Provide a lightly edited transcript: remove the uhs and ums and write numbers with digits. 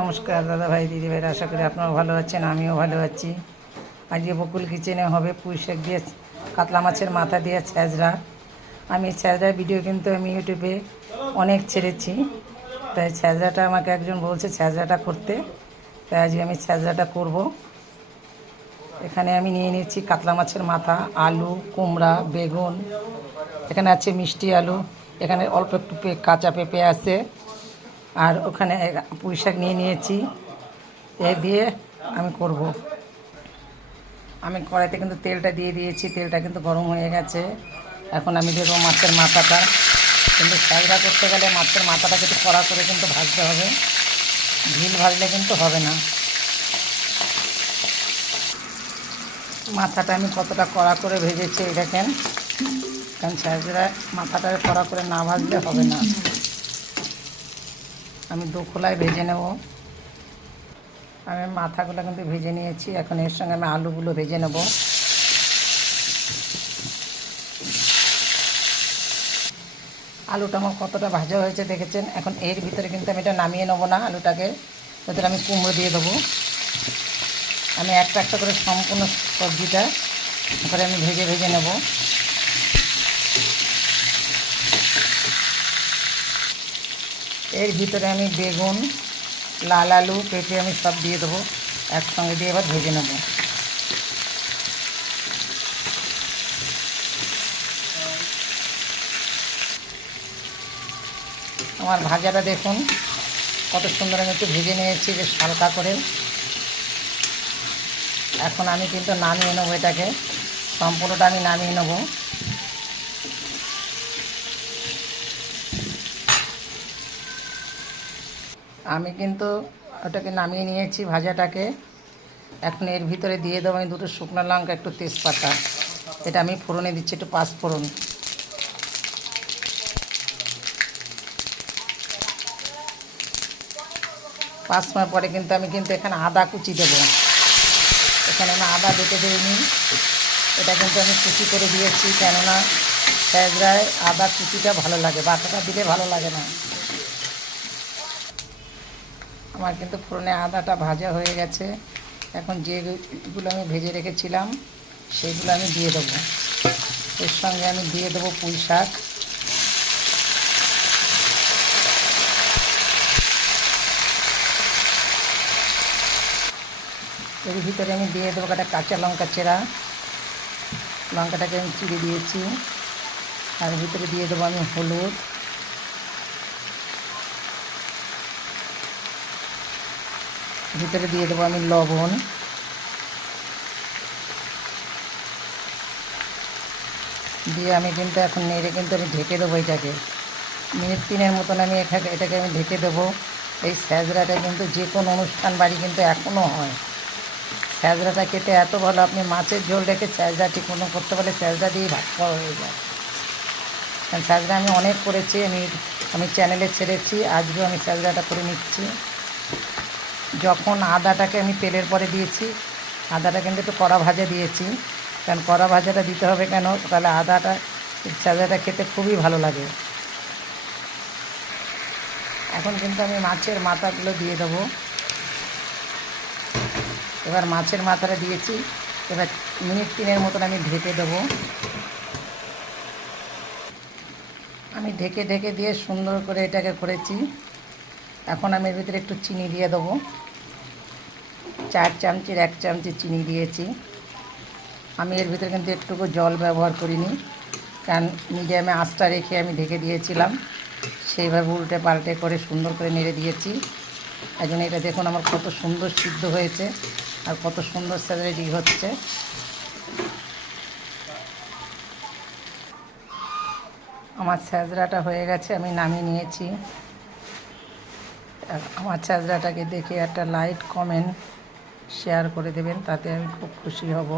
নমস্কার দাদা ভাই দিদি ভাইরা, আশা করি আপনারা ভালো আছেন, আমিও ভালো আছি। আজকে বকুল কিচেনে হবে পুঁই শাক দিয়ে কাতলা মাছের মাথা দিয়ে ছ্যাঁচড়া। আমি ছ্যাঁচড়ার ভিডিও কিন্তু আমি ইউটিউবে অনেক ছেড়েছি, তাই ছ্যাঁচড়াটা আমাকে একজন বলছে ছ্যাঁচড়াটা করতে, তাই আজকে আমি ছ্যাঁচড়াটা করব। এখানে আমি নিয়ে নিচ্ছি কাতলা মাছের মাথা, আলু, কুমড়া, বেগুন, এখানে আছে মিষ্টি আলু, এখানে অল্প একটু কাঁচা পেঁপে আছে, আর ওখানে পুঁই শাক নিয়ে নিয়েছি। এ দিয়ে আমি করব। আমি কড়াইতে কিন্তু তেলটা দিয়ে দিয়েছি, তেলটা কিন্তু গরম হয়ে গেছে। এখন আমি দেবো মাছের মাথাটা। কিন্তু ছ্যাঁচড়া করতে গেলে মাছের মাথাটাকে একটু কড়া করে কিন্তু ভাজতে হবে, ঢিল ভাজলে কিন্তু হবে না। মাথাটা আমি কতটা কড়া করে ভেজেছি এই দেখেন, কারণ ছ্যাঁচড়া মাথাটা কড়া করে না ভাজলে হবে না। আমি দু খোলায় ভেজে নেব। আমি মাথাগুলো কিন্তু ভেজে নিয়েছি, এখন এর সঙ্গে আমি আলুগুলো ভেজে নেব। আলুটা আমার কতটা ভাজা হয়েছে দেখেছেন। এখন এর ভিতরে কিন্তু আমি এটা নামিয়ে নেবো না, আলুটাকে ভিতরে আমি কুমড়ো দিয়ে দেবো। আমি একটা একটা করে সম্পূর্ণ সবজিটা তারপরে আমি ভেজে ভেজে নেব। এর ভিতরে আমি বেগুন, লাল আলু, পেঁপে আমি সব দিয়ে দেবো, একসঙ্গে দিয়ে এবার ভেজে নেব। আমার ভাজাটা দেখুন কত সুন্দর আমি একটু ভেজে নিয়েছি বেশ হালকা করে। এখন আমি কিন্তু নামিয়ে নেবো, এটাকে সম্পূর্ণটা আমি নামিয়ে নেব। আমি কিন্তু ওটাকে নামিয়ে নিয়েছি ভাজাটাকে। এখন এর ভিতরে দিয়ে দেবো আমি দুটো শুকনো লঙ্কা, একটু তেজপাতা, এটা আমি ফোড়নে দিচ্ছি, একটু পাঁচ ফোড়ন। পাঁচ সময় পরে কিন্তু আমি এখানে আদা কুচি দেবো। এখানে আমি আদা বেটে দিইনি, এটা কিন্তু আমি কুচি করে দিয়েছি, কেননা ছ্যাঁচড়ায় আদা কুচিটা ভালো লাগে, বাটাটা দিলে ভালো লাগে না। আমার কিন্তু ফোড়নে আদাটা ভাজা হয়ে গেছে। এখন যেগুলো আমি ভেজে রেখেছিলাম সেগুলো আমি দিয়ে দেবো। এর সঙ্গে আমি দিয়ে দেবো পুঁই শাক। এর ভিতরে আমি দিয়ে দেবো একটা কাঁচা লঙ্কা চেরা, লঙ্কাটাকে আমি চিড়ে দিয়েছি। আর ভিতরে দিয়ে দেবো আমি হলুদ, ভিতরে দিয়ে দেবো আমি লবণ, দিয়ে আমি কিন্তু এখন নেড়ে কিন্তু আমি ঢেকে দেবো এটাকে। মিনিট 3 মতন আমি এটাকে আমি ঢেকে দেবো। এই ছ্যাঁচড়াটা কিন্তু যে কোনো অনুষ্ঠান বাড়ি কিন্তু এখনও হয়। ছ্যাঁচড়াটা খেতে এত ভালো, আপনি মাছের ঝোল রেখে ছ্যাঁচড়া ঠিক মতো করতে পারলে ছ্যাঁচড়া দিয়ে ভাত খাওয়া হয়ে যায়। কারণ ছ্যাঁচড়া আমি অনেক করেছি, আমি চ্যানেলে ছেড়েছি, আজকেও আমি ছ্যাঁচড়াটা করে নিচ্ছি। যখন আদাটাকে আমি তেলের পরে দিয়েছি, আদাটা কিন্তু একটু কড়া ভাজা দিয়েছি, কারণ কড়া ভাজাটা দিতে হবে কেন, তাহলে আদাটা ছ্যাঁচড়াটা খেতে খুবই ভালো লাগে। এখন কিন্তু আমি মাছের মাথাগুলো দিয়ে দেবো। এবার মাছের মাথাটা দিয়েছি, এবার মিনিট 3 মতন আমি ঢেকে দেবো। আমি ঢেকে ঢেকে দিয়ে সুন্দর করে এটাকে করেছি। এখন আমি এর ভিতরে একটু চিনি দিয়ে দেবো, 4 চামচের 1 চামচি চিনি দিয়েছি। আমি এর ভিতরে কিন্তু একটুকু জল ব্যবহার করিনি, কারণ মিডিয়ামে আঁচটা রেখে আমি ঢেকে দিয়েছিলাম, সেইভাবে উল্টে পাল্টে করে সুন্দর করে নেড়ে দিয়েছি। এই জন্য এটা দেখুন আমার কত সুন্দর সিদ্ধ হয়েছে আর কত সুন্দর রেডি হচ্ছে। আমার ছ্যাঁচড়াটা হয়ে গেছে, আমি নামিয়ে নিয়েছি। আমার ছ্যাঁচড়াটাকে দেখে একটা লাইক, কমেন্ট, শেয়ার করে দেবেন, তাতে আমি খুব খুশি হব।